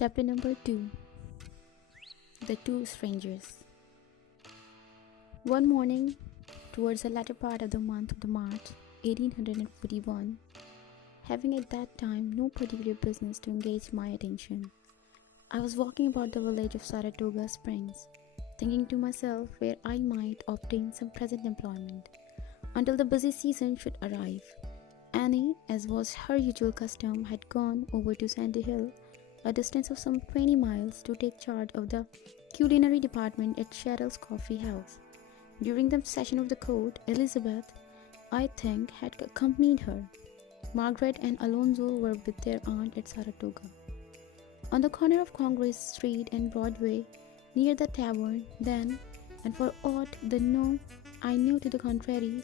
Chapter number 2. The Two Strangers. One morning, towards the latter part of the month of March 1841, having at that time no particular business to engage my attention, I was walking about the village of Saratoga Springs, thinking to myself where I might obtain some present employment until the busy season should arrive. Annie, as was her usual custom, had gone over to Sandy Hill, a distance of some 20 miles, to take charge of the culinary department at Cheryl's Coffee House. During the session of the court, Elizabeth, I think, had accompanied her. Margaret and Alonzo were with their aunt at Saratoga. On the corner of Congress Street and Broadway, near the tavern, then, and for aught I knew to the contrary,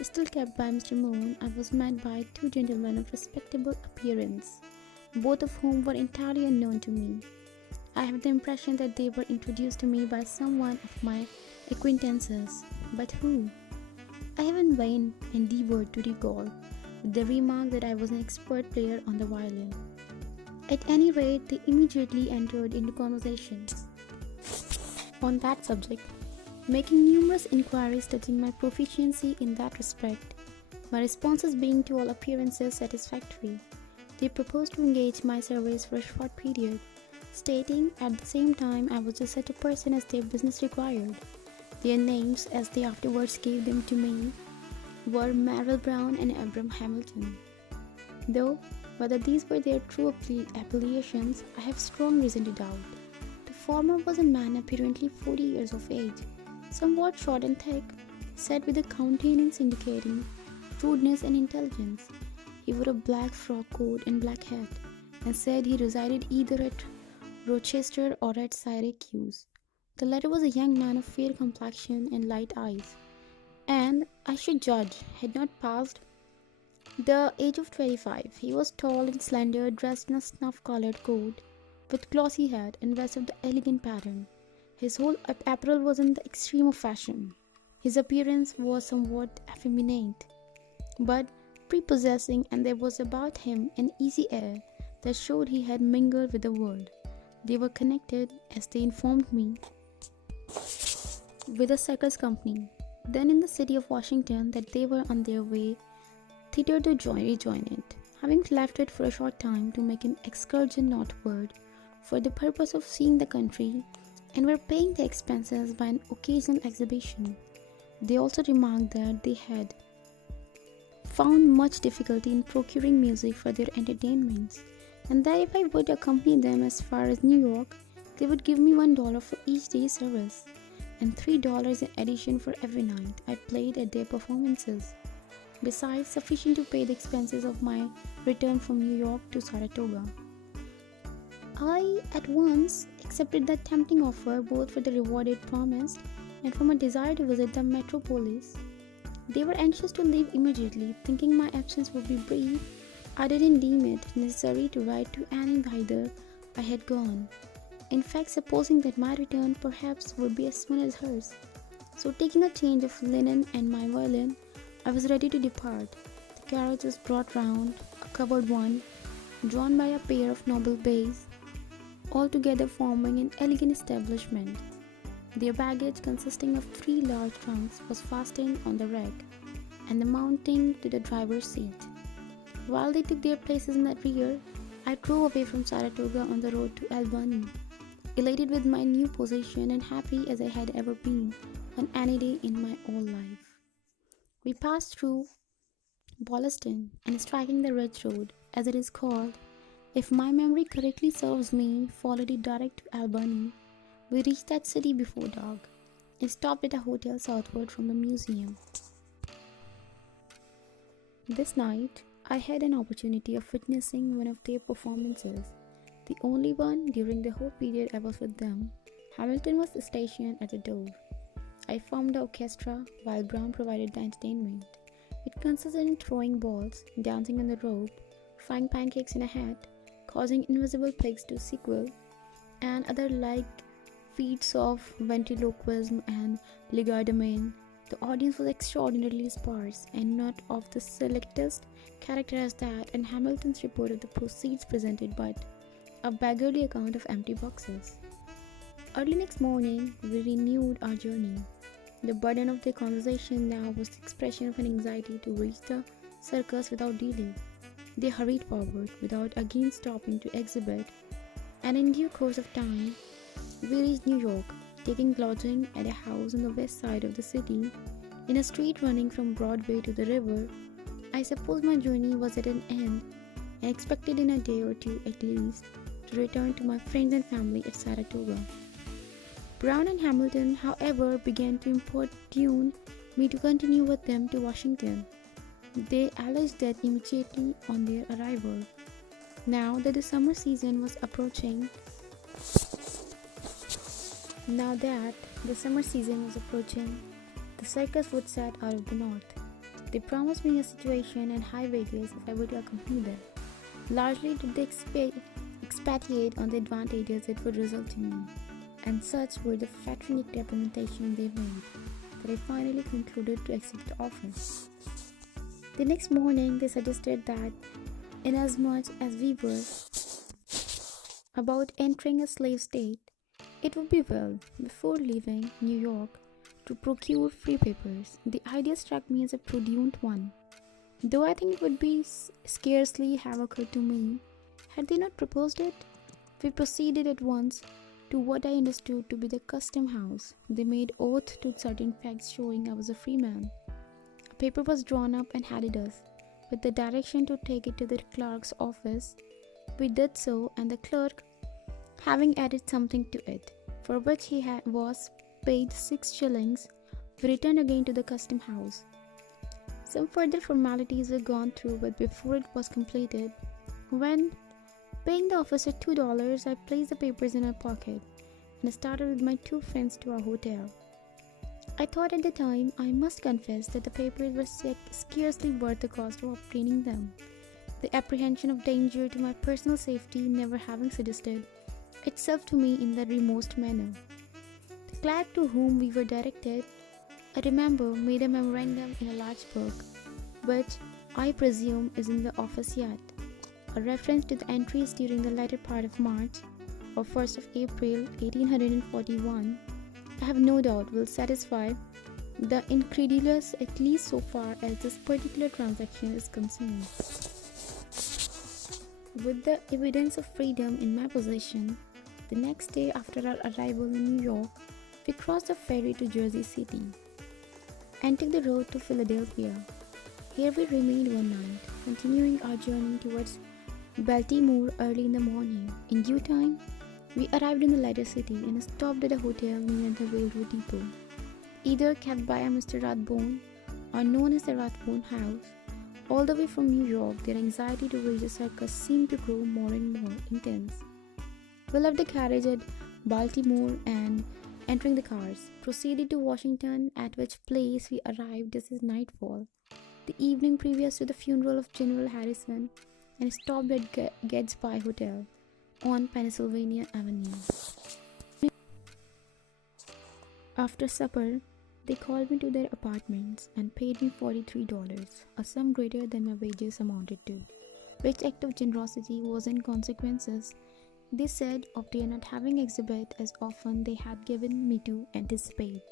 still kept by Mr. Moon, I was met by two gentlemen of respectable appearance, both of whom were entirely unknown to me. I have the impression that they were introduced to me by someone of my acquaintances, but who? I have in vain endeavored to recall, with the remark that I was an expert player on the violin. At any rate, they immediately entered into conversation on that subject, making numerous inquiries touching my proficiency in that respect, my responses being to all appearances satisfactory. They proposed to engage my service for a short period, stating at the same time I was just such a person as their business required. Their names, as they afterwards gave them to me, were Merrill Brown and Abram Hamilton. Though whether these were their true appellations, I have strong reason to doubt. The former was a man apparently 40 years of age, somewhat short and thick, set with a countenance indicating shrewdness and intelligence. He wore a black frock coat and black hat, and said he resided either at Rochester or at Syracuse. The latter was a young man of fair complexion and light eyes, and, I should judge, had not passed the age of 25. He was tall and slender, dressed in a snuff-colored coat, with glossy hat and vest of the elegant pattern. His whole apparel was in the extreme of fashion. His appearance was somewhat effeminate, but prepossessing, and there was about him an easy air that showed he had mingled with the world. They were connected, as they informed me, with a circus company, then in the city of Washington, that they were on their way thither to rejoin it, having left it for a short time to make an excursion northward for the purpose of seeing the country, and were paying the expenses by an occasional exhibition. They also remarked that they had found much difficulty in procuring music for their entertainments, and that if I would accompany them as far as New York, they would give me $1 for each day's service, and $3 in addition for every night I played at their performances, besides sufficient to pay the expenses of my return from New York to Saratoga. I at once accepted that tempting offer, both for the reward it promised and from a desire to visit the metropolis. They were anxious to leave immediately, thinking my absence would be brief. I didn't deem it necessary to write to Annie whither I had gone, in fact supposing that my return perhaps would be as soon as hers. So taking a change of linen and my violin, I was ready to depart. The carriage was brought round, a covered one, drawn by a pair of noble bays, altogether forming an elegant establishment. Their baggage, consisting of 3 large trunks, was fastened on the rack, and the mounting to the driver's seat. While they took their places in the rear, I drove away from Saratoga on the road to Albany, elated with my new position and happy as I had ever been on any day in my whole life. We passed through Boylston, and striking the Ridge Road, as it is called, if my memory correctly serves me, followed it direct to Albany. We reached that city before dark, and stopped at a hotel southward from the museum. This night, I had an opportunity of witnessing one of their performances, the only one during the whole period I was with them. Hamilton was stationed at the door. I formed the orchestra, while Brown provided the entertainment. It consisted in throwing balls, dancing on the rope, frying pancakes in a hat, causing invisible pigs to sequel, and other like feats of ventriloquism and legerdemain. The audience was extraordinarily sparse, and not of the selectest character as that, and Hamilton's report of the proceeds presented, but a beggarly account of empty boxes. Early next morning, we renewed our journey. The burden of the conversation now was the expression of an anxiety to reach the circus without delay. They hurried forward without again stopping to exhibit, and in due course of time, we reached New York, taking lodging at a house on the west side of the city, in a street running from Broadway to the river. I suppose my journey was at an end, and expected in a day or two at least to return to my friends and family at Saratoga. Brown and Hamilton, however, began to importune me to continue with them to Washington. They alleged that immediately on their arrival. Now that the summer season was approaching, the circus would set out of the north. They promised me a situation and high wages if I would accompany them. Largely did they expatiate on the advantages it would result to me, and such were the flattering representations they made, that I finally concluded to accept the offer. The next morning, they suggested that, inasmuch as we were about entering a slave state, it would be well, before leaving New York, to procure free papers. The idea struck me as a prudent one, though I think it would be scarcely have occurred to me had they not proposed it. We proceeded at once to what I understood to be the custom house. They made oath to certain facts showing I was a free man. A paper was drawn up and handed us, with the direction to take it to the clerk's office. We did so, and the clerk, having added something to it, for which he was paid 6 shillings, we returned again to the custom house. Some further formalities were gone through, but before it was completed, when, paying the officer $2, I placed the papers in my pocket and started with my 2 friends to our hotel. I thought at the time, I must confess, that the papers were scarcely worth the cost of obtaining them, the apprehension of danger to my personal safety never having suggested itself to me in the remotest manner. The clerk to whom we were directed, I remember, made a memorandum in a large book, which I presume is in the office yet, a reference to the entries during the latter part of March or 1st of April 1841, I have no doubt will satisfy the incredulous, at least so far as this particular transaction is concerned. With the evidence of freedom in my possession, the next day after our arrival in New York, we crossed the ferry to Jersey City and took the road to Philadelphia. Here we remained one night, continuing our journey towards Baltimore early in the morning. In due time, we arrived in the latter city and stopped at a hotel near the railroad depot, either kept by a Mr. Rathbone or known as the Rathbone House. All the way from New York, their anxiety to reach the circus seemed to grow more and more intense. We left the carriage at Baltimore and, entering the cars, proceeded to Washington, at which place we arrived just as nightfall, the evening previous to the funeral of General Harrison, and stopped at Gadsby Hotel on Pennsylvania Avenue. After supper, they called me to their apartments and paid me $43, a sum greater than my wages amounted to, which act of generosity was in consequences, they said, of their not having exhibit as often they had given me to anticipate.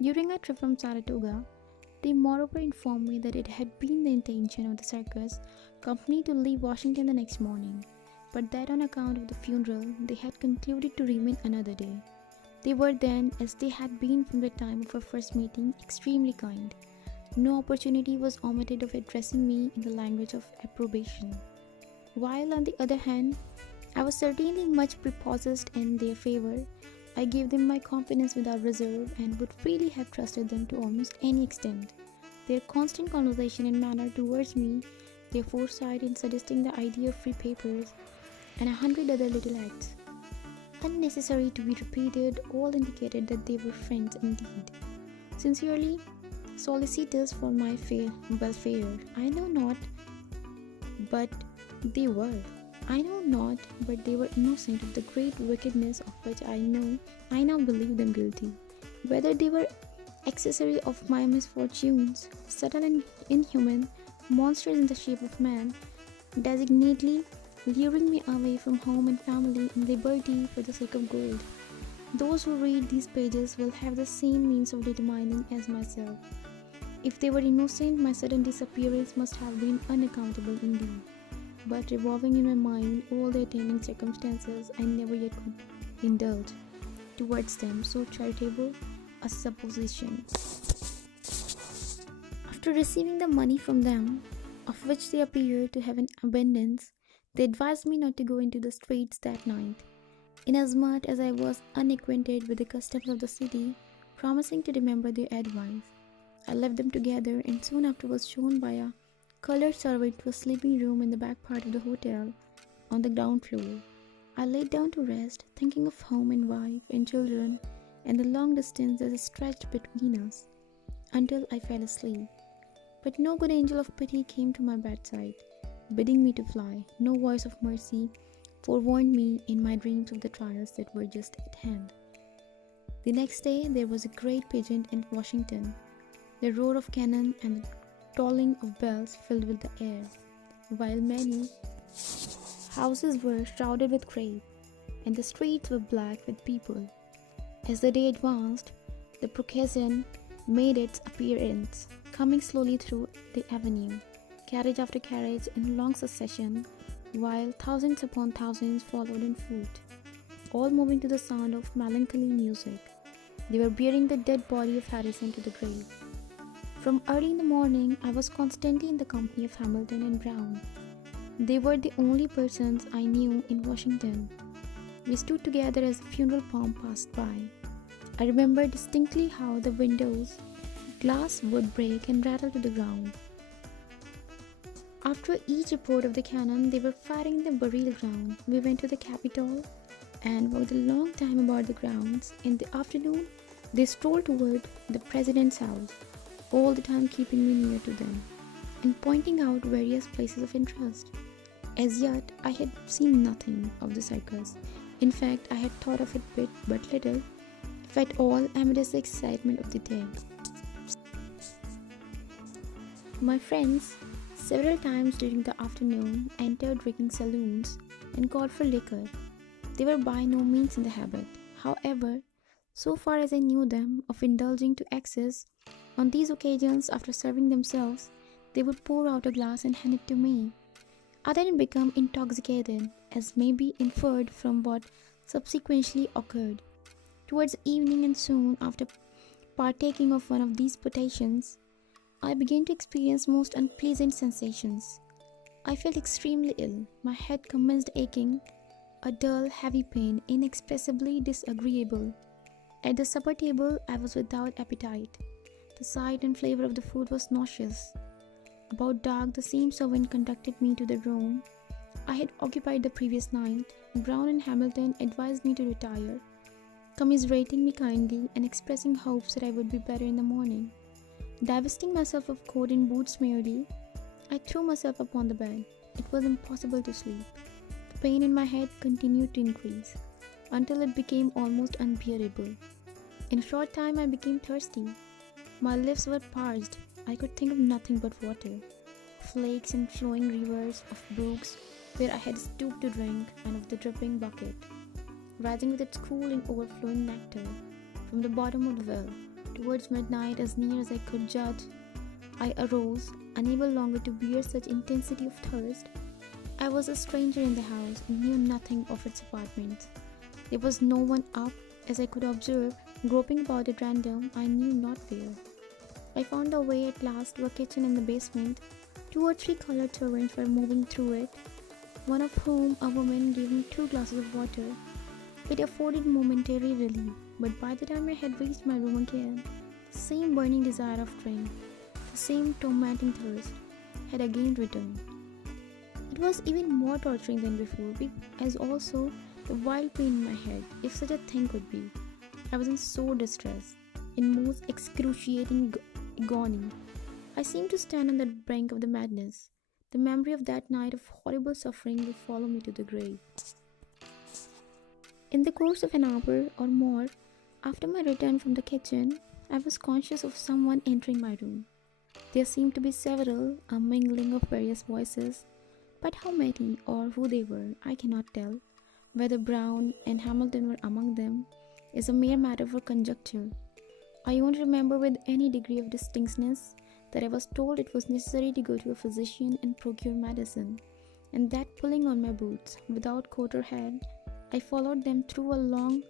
During our trip from Saratoga, they moreover informed me that it had been the intention of the circus company to leave Washington the next morning, but that on account of the funeral they had concluded to remain another day. They were then, as they had been from the time of our first meeting, extremely kind. No opportunity was omitted of addressing me in the language of approbation, while on the other hand, I was certainly much prepossessed in their favor. I gave them my confidence without reserve, and would freely have trusted them to almost any extent. Their constant conversation and manner towards me, their foresight in suggesting the idea of free papers, and 100 other little acts, unnecessary to be repeated, all indicated that they were friends indeed, sincerely solicitous for my welfare. I know not, but they were innocent of the great wickedness of which I now believe them guilty. Whether they were accessory of my misfortunes, subtle and inhuman monsters in the shape of man, designately luring me away from home and family and liberty for the sake of gold. Those who read these pages will have the same means of determining as myself. If they were innocent, my sudden disappearance must have been unaccountable indeed. But revolving in my mind all the attending circumstances, I never yet could indulge towards them so charitable a supposition. After receiving the money from them, of which they appeared to have an abundance, they advised me not to go into the streets that night, inasmuch as I was unacquainted with the customs of the city, promising to remember their advice. I left them together and soon after was shown by a colored servant to a sleeping room in the back part of the hotel on the ground floor. I laid down to rest, thinking of home and wife and children and the long distance that stretched between us, until I fell asleep. But no good angel of pity came to my bedside, bidding me to fly. No voice of mercy forewarned me in my dreams of the trials that were just at hand. The next day there was a great pageant in Washington. The roar of cannon and the tolling of bells filled with the air, while many houses were shrouded with crape, and the streets were black with people. As the day advanced, the procession made its appearance, coming slowly through the avenue, carriage after carriage in long succession, while thousands upon thousands followed on foot, all moving to the sound of melancholy music. They were bearing the dead body of Harrison to the grave. From early in the morning, I was constantly in the company of Hamilton and Brown. They were the only persons I knew in Washington. We stood together as the funeral pomp passed by. I remember distinctly how the windows' glass would break and rattle to the ground. After each report of the cannon, they were firing the burial ground. We went to the Capitol and walked a long time about the grounds. In the afternoon, they strolled toward the President's house, all the time keeping me near to them and pointing out various places of interest. As yet, I had seen nothing of the circus. In fact, I had thought of it but little, if at all, amidst the excitement of the day. My friends, several times during the afternoon, entered drinking saloons and called for liquor. They were by no means in the habit, however, so far as I knew them, of indulging to excess. On these occasions, after serving themselves, they would pour out a glass and hand it to me. I then become intoxicated, as may be inferred from what subsequently occurred. Towards evening and soon after partaking of one of these potations, I began to experience most unpleasant sensations. I felt extremely ill. My head commenced aching, a dull, heavy pain, inexpressibly disagreeable. At the supper table, I was without appetite. The sight and flavor of the food was nauseous. About dark, the same servant conducted me to the room I had occupied the previous night. Brown and Hamilton advised me to retire, commiserating me kindly and expressing hopes that I would be better in the morning. Divesting myself of coat and boots merely, I threw myself upon the bed. It was impossible to sleep. The pain in my head continued to increase, until it became almost unbearable. In a short time I became thirsty. My lips were parched. I could think of nothing but water, flakes and flowing rivers of brooks where I had stooped to drink, and of the dripping bucket, rising with its cool and overflowing nectar from the bottom of the well. Towards midnight, as near as I could judge, I arose, unable longer to bear such intensity of thirst. I was a stranger in the house and knew nothing of its apartments. There was no one up, as I could observe, groping about at random, I knew not where. I found a way at last to a kitchen in the basement. 2 or 3 colored servants were moving through it, one of whom, a woman, gave me 2 glasses of water. It afforded momentary relief, but by the time I had reached my room again, the same burning desire of drink, the same tormenting thirst, had again returned. It was even more torturing than before, as also the wild pain in my head, if such a thing could be. I was in sore distress, in most excruciating agony. I seemed to stand on the brink of the madness. The memory of that night of horrible suffering will follow me to the grave. In the course of an hour or more after my return from the kitchen, I was conscious of someone entering my room. There seemed to be several, a mingling of various voices, But how many or who they were, I cannot tell. Whether Brown and Hamilton were among them is a mere matter for conjecture. I only remember with any degree of distinctness that I was told it was necessary to go to a physician and procure medicine, and that pulling on my boots, without coat or hat, I followed them through a long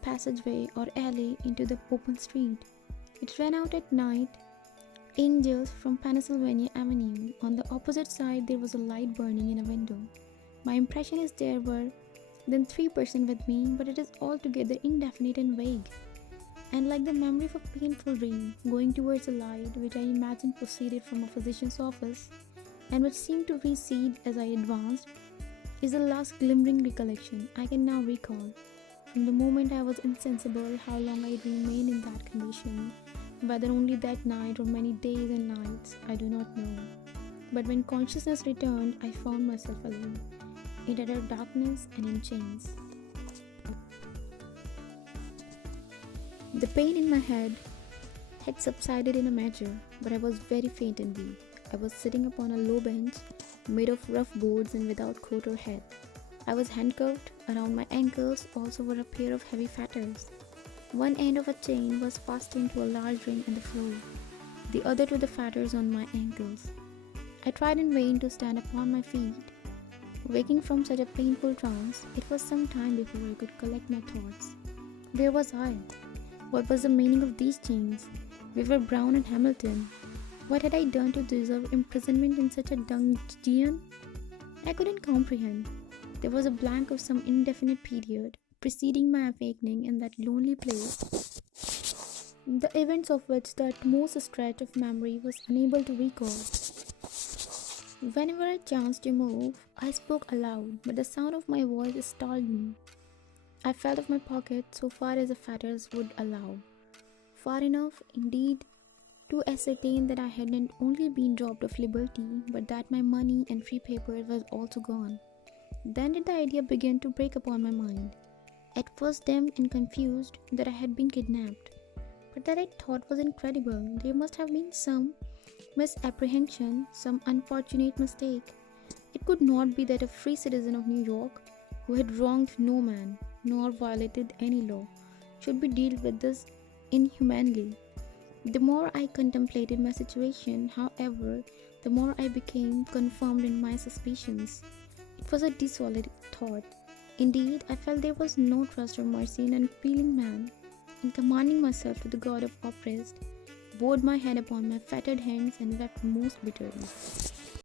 passageway or alley into the open street. It ran out at night, angels from Pennsylvania Avenue. On the opposite side, there was a light burning in a window. My impression is there were then 3% with me, but it is altogether indefinite and vague. And like the memory of a painful dream, going towards a light which I imagined proceeded from a physician's office, and which seemed to recede as I advanced, is the last glimmering recollection I can now recall. From the moment I was insensible, how long I remained in that condition, whether only that night or many days and nights, I do not know. But when consciousness returned, I found myself alone, in utter darkness and in chains. The pain in my head had subsided in a measure, but I was very faint indeed. I was sitting upon a low bench, made of rough boards and without coat or hat. I was handcuffed. Around my ankles also were a pair of heavy fetters. One end of a chain was fastened to a large ring in the floor, the other to the fetters on my ankles. I tried in vain to stand upon my feet. Waking from such a painful trance, it was some time before I could collect my thoughts. Where was I? What was the meaning of these chains? Where were Brown and Hamilton? What had I done to deserve imprisonment in such a dungeon? I couldn't comprehend. There was a blank of some indefinite period preceding my awakening in that lonely place, the events of which the utmost stretch of memory was unable to recall. Whenever I chanced to move, I spoke aloud, but the sound of my voice stalled me. I felt of my pocket so far as the fetters would allow, far enough, indeed, to ascertain that I had not only been robbed of liberty, but that my money and free paper was also gone. Then did the idea begin to break upon my mind, at first dim and confused, that I had been kidnapped. But that I thought was incredible. There must have been some misapprehension, some unfortunate mistake. It could not be that a free citizen of New York, who had wronged no man, nor violated any law, should be dealt with thus inhumanly. The more I contemplated my situation, however, the more I became confirmed in my suspicions. It was a desolate thought. Indeed, I felt there was no trust or mercy in an unfeeling man. In commanding myself to the God of oppressed, bowed my head upon my fettered hands and wept most bitterly.